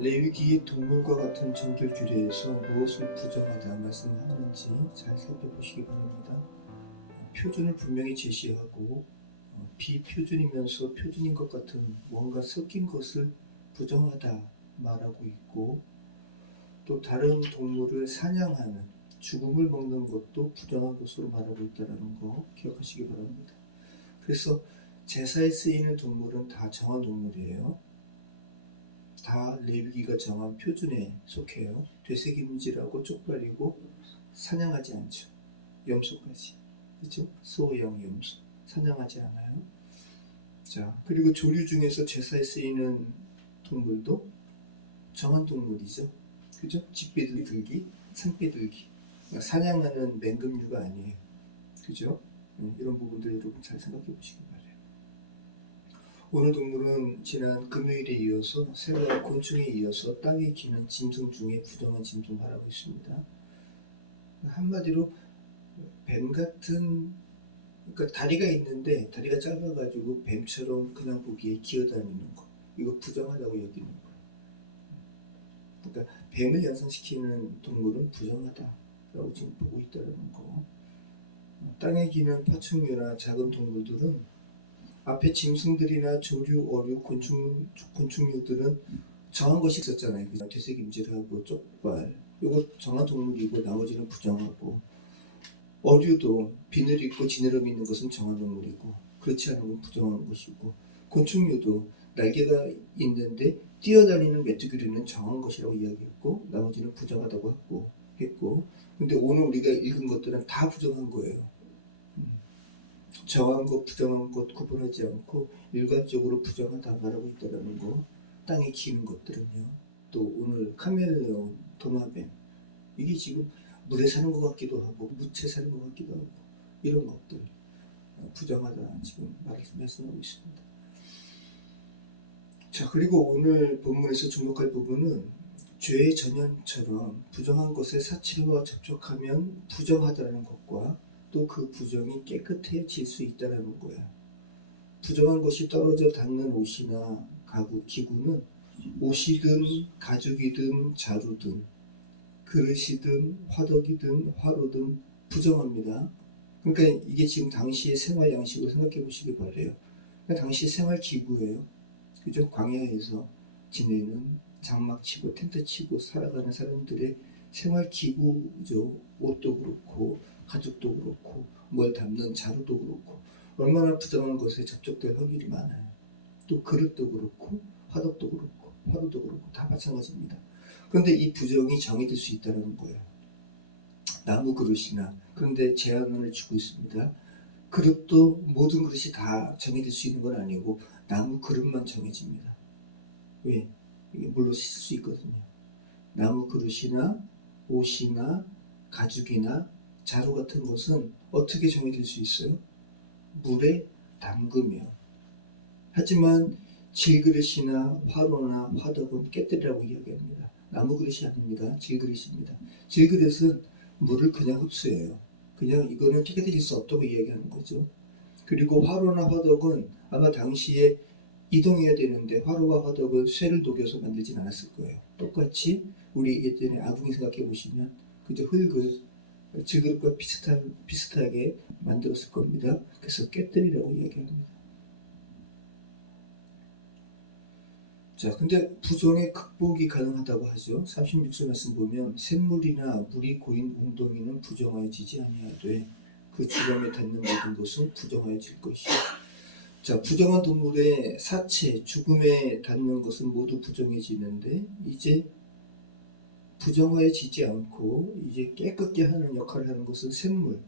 레위기의 동물과 같은 정결 규례에서 무엇을 부정하다 말씀하는지 잘 살펴보시기 바랍니다. 표준을 분명히 제시하고 비표준이면서 표준인 것 같은 뭔가 섞인 것을 부정하다 말하고 있고, 또 다른 동물을 사냥하는 죽음을 먹는 것도 부정한 것으로 말하고 있다는 거 기억하시기 바랍니다. 그래서 제사에 쓰이는 동물은 다 정한 동물이에요. 다 레위기가 정한 표준에 속해요. 되새김질하고 쪽발이고 사냥하지 않죠. 염소까지, 그렇죠? 소, 양, 염소 사냥하지 않아요. 자, 그리고 조류 중에서 제사에 쓰이는 동물도 정한 동물이죠. 그죠? 집비둘기, 산비둘기. 그러니까 사냥하는 맹금류가 아니에요. 그죠? 이런 부분들 여러분 잘 생각해 보시기 바래요. 오늘 동물은 지난 금요일에 이어서 새와 곤충에 이어서 땅에 기는 짐승 중에 부정한 짐승 말하고 있습니다. 한마디로 뱀 같은, 그러니까 다리가 있는데 다리가 짧아가지고 뱀처럼 그냥 보기에 기어다니는 거, 이거 부정하다고 여기는 거예요. 그러니까 뱀을 연상시키는 동물은 부정하다라고 지금 보고 있다는 거. 땅에 기는 파충류나 작은 동물들은 앞에 짐승들이나 조류, 어류, 곤충류들은 정한 것이 있었잖아요. 되새김질하고 쪽발, 이거 정한 동물이고 나머지는 부정하고, 어류도 비늘 있고 지느러미 있는 것은 정한 동물이고 그렇지 않은 건 부정한 것이고, 곤충류도 날개가 있는데 뛰어다니는 메뚜기류는 정한 것이라고 이야기했고 나머지는 부정하다고 했고, 근데 오늘 우리가 읽은 것들은 다 부정한 거예요. 정한 것, 부정한 것 구분하지 않고 일괄적으로 부정하다 말하고 있다는 거. 땅에 기는 것들은요. 또 오늘 카멜레온, 도마뱀, 이게 지금 물에 사는 것 같기도 하고 무채 사는 것 같기도 하고, 이런 것들 부정하다 지금 말씀하고 있습니다. 자, 그리고 오늘 본문에서 주목할 부분은 죄의 전형처럼 부정한 것의 사체와 접촉하면 부정하다는 것과 또 그 부정이 깨끗해질 수 있다는 거야. 부정한 것이 떨어져 닿는 옷이나 가구, 기구는 옷이든 가죽이든 자루든 그릇이든 화덕이든 화로든 부정합니다. 그러니까 이게 지금 당시의 생활 양식으로 생각해 보시기 바래요. 그러니까 당시 생활 기구예요. 그죠? 광야에서 지내는 장막 치고 텐트 치고 살아가는 사람들의 생활 기구죠. 옷도 그렇고 가죽도 그렇고 뭘 담는 자루도 그렇고 얼마나 부정한 것에 접촉될 확률이 많아요. 또 그릇도 그렇고 화덕도 그렇고 화로도 그렇고 다 마찬가지입니다. 그런데 이 부정이 정해질 수 있다는 거예요. 나무 그릇이나, 그런데 제한을 주고 있습니다. 그릇도 모든 그릇이 다 정해질 수 있는 건 아니고 나무 그릇만 정해집니다. 왜? 이게 물로 씻을 수 있거든요. 나무 그릇이나 옷이나 가죽이나 자루 같은 것은 어떻게 정해질 수 있어요? 물에 담그면. 하지만 질그릇이나 화로나 화덕은 깨뜨리라고 이야기합니다. 나무 그릇이 아닙니다. 질그릇입니다. 질그릇은 물을 그냥 흡수해요. 그냥 이거는 깨뜨릴 수 없다고 이야기하는 거죠. 그리고 화로나 화덕은 아마 당시에 이동해야 되는데 화로와 화덕은 쇠를 녹여서 만들진 않았을 거예요. 똑같이 우리 예전에 아궁이 생각해 보시면 그저 흙을 질그릇과 비슷하게 만들었을 겁니다. 그래서 깨뜨리라고 이야기합니다. 자, 근데 부정의 극복이 가능하다고 하죠. 36절 말씀 보면 샘물이나 물이 고인 웅덩이는 부정하여지지 아니하되 그 주변에 닿는 모든 것은 부정하여질 것이요. 자, 부정한 동물의 사체, 죽음에 닿는 것은 모두 부정해지는데 이제 부정하여지지 않고 이제 깨끗게 하는 역할을 하는 것은 샘물.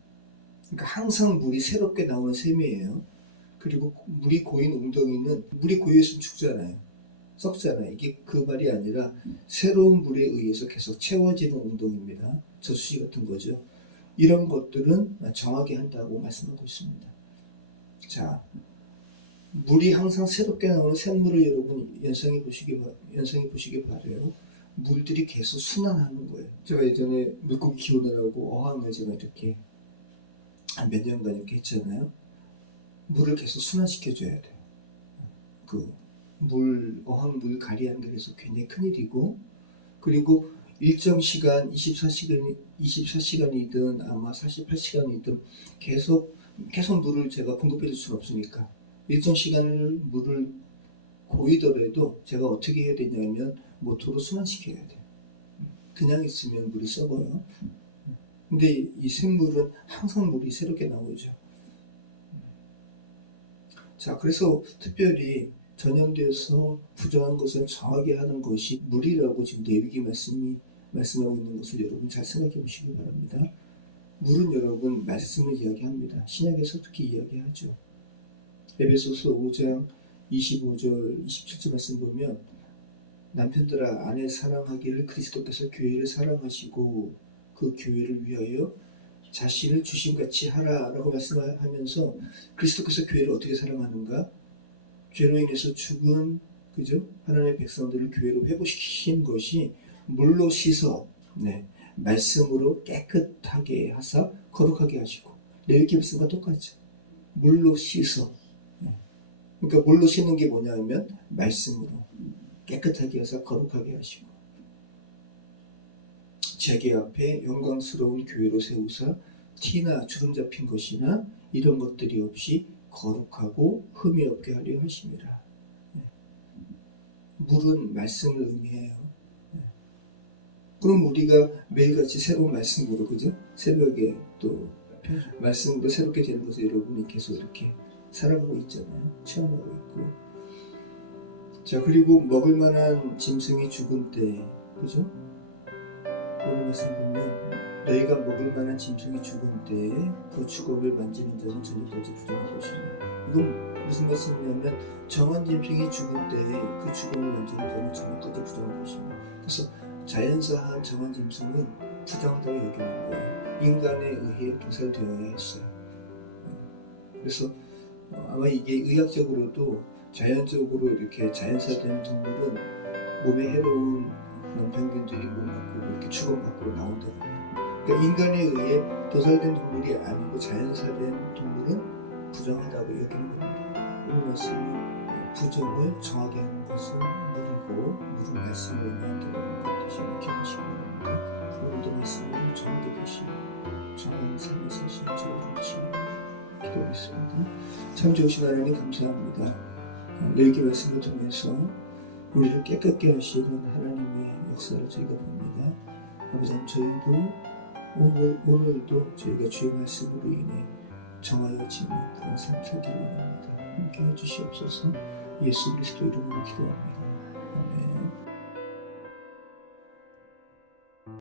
그러니까 항상 물이 새롭게 나오는 샘이에요. 그리고 물이 고인 웅덩이는, 물이 고여있으면 죽잖아요. 썩잖아요. 이게 그 말이 아니라 새로운 물에 의해서 계속 채워지는 웅덩이입니다. 저수지 같은 거죠. 이런 것들은 정하게 한다고 말씀하고 있습니다. 자, 물이 항상 새롭게 나오는 샘물을 여러분 연상해 보시기 바래요. 물들이 계속 순환하는 거예요. 제가 예전에 물고기 키우느라고 어항을 제가 이렇게 한 몇 년간 이렇게 했잖아요. 물을 계속 순환시켜줘야 돼요. 그 어항 물 가리하는 게 그래서 굉장히 큰일이고, 그리고 일정 시간 24시간이든 아마 48시간이든 계속 물을 제가 공급해 줄 수는 없으니까 일정 시간을 물을 고이더라도 제가 어떻게 해야 되냐면 모터로 순환시켜야 돼요. 그냥 있으면 물이 썩어요. 근데 이 샘물은 항상 물이 새롭게 나오죠. 자, 그래서 특별히 전염되어서 부정한 것을 정하게 하는 것이 물이라고 지금 레위기 말씀하고 있는 것을 여러분 잘 생각해 보시기 바랍니다. 물은 여러분 말씀을 이야기합니다. 신약에서 특히 이야기하죠. 에베소서 5장 25절 27절 말씀 보면 남편들아 아내 사랑하기를 그리스도께서 교회를 사랑하시고 그 교회를 위하여 자신을 주심같이 하라라고 말씀하면서 그리스도께서 교회를 어떻게 사랑하는가? 죄로 인해서 죽은 그죠? 하나님의 백성들을 교회로 회복시킨 것이 물로 씻어 말씀으로 깨끗하게 하사 거룩하게 하시고 레위기 말씀과 똑같죠. 물로 씻어 그러니까 물로 씻는 게 뭐냐면 말씀으로 깨끗하게 하사 거룩하게 하시고 자기 앞에 영광스러운 교회로 세우사 티나 주름 잡힌 것이나 이런 것들이 없이 거룩하고 흠이 없게 하려 하심이라. 물은 말씀을 의미해요. 그럼 우리가 매일같이 새로운 말씀으로 그죠? 새벽에 또 말씀으로 새롭게 되는 것을 여러분이 계속 이렇게 살아가고 있잖아요. 체험하고 있고. 자, 그리고 먹을 만한 짐승이 죽은 때 그죠? 오늘 말씀 보면 너희가 먹을 만한 짐승이 죽은 때에 그 주걱을 만지는 자는 저녁까지 부정할 것이며, 이건 무슨 말씀이냐면 정한 짐승이 죽은 때에 그 주걱을 만지는 자는 저녁까지 부정할 것이며, 그래서 자연사한 정한 짐승은 부정하다고 여기는 거예요. 인간에 의해 도살되어야 했어요. 그래서 아마 이게 의학적으로도 자연적으로 이렇게 자연사되는 동물은 몸에 해로운 그런 병균들이 몸 밖으로 이렇게 주걱 밖으로 나온다고 해요. 그러니까 인간에 의해 도살된 동물이 아니고 자연사된 동물은 부정하다고 여기는 겁니다. 이런 말씀은 부정을 정하게 하는 것은 물이고 물은 말씀을 의미한다는 것 다시 한번 기억하시기 바랍니다. 여러분도 말씀을 정하게 되시고 정한 삶을 사실 저희를 지금 기도하겠습니다. 참 좋으신 하나님 감사합니다. 레위기 말씀을 통해서 우리를 깨끗게 하시는 하나님의 역사를 저희가 봅니다. 아버지, 저희도 오늘도 저희가 주의 말씀으로 인해 정하여지는 그런 삶 살기를 원합니다. 함께 해주시옵소서. 예수 그리스도 이름으로 기도합니다.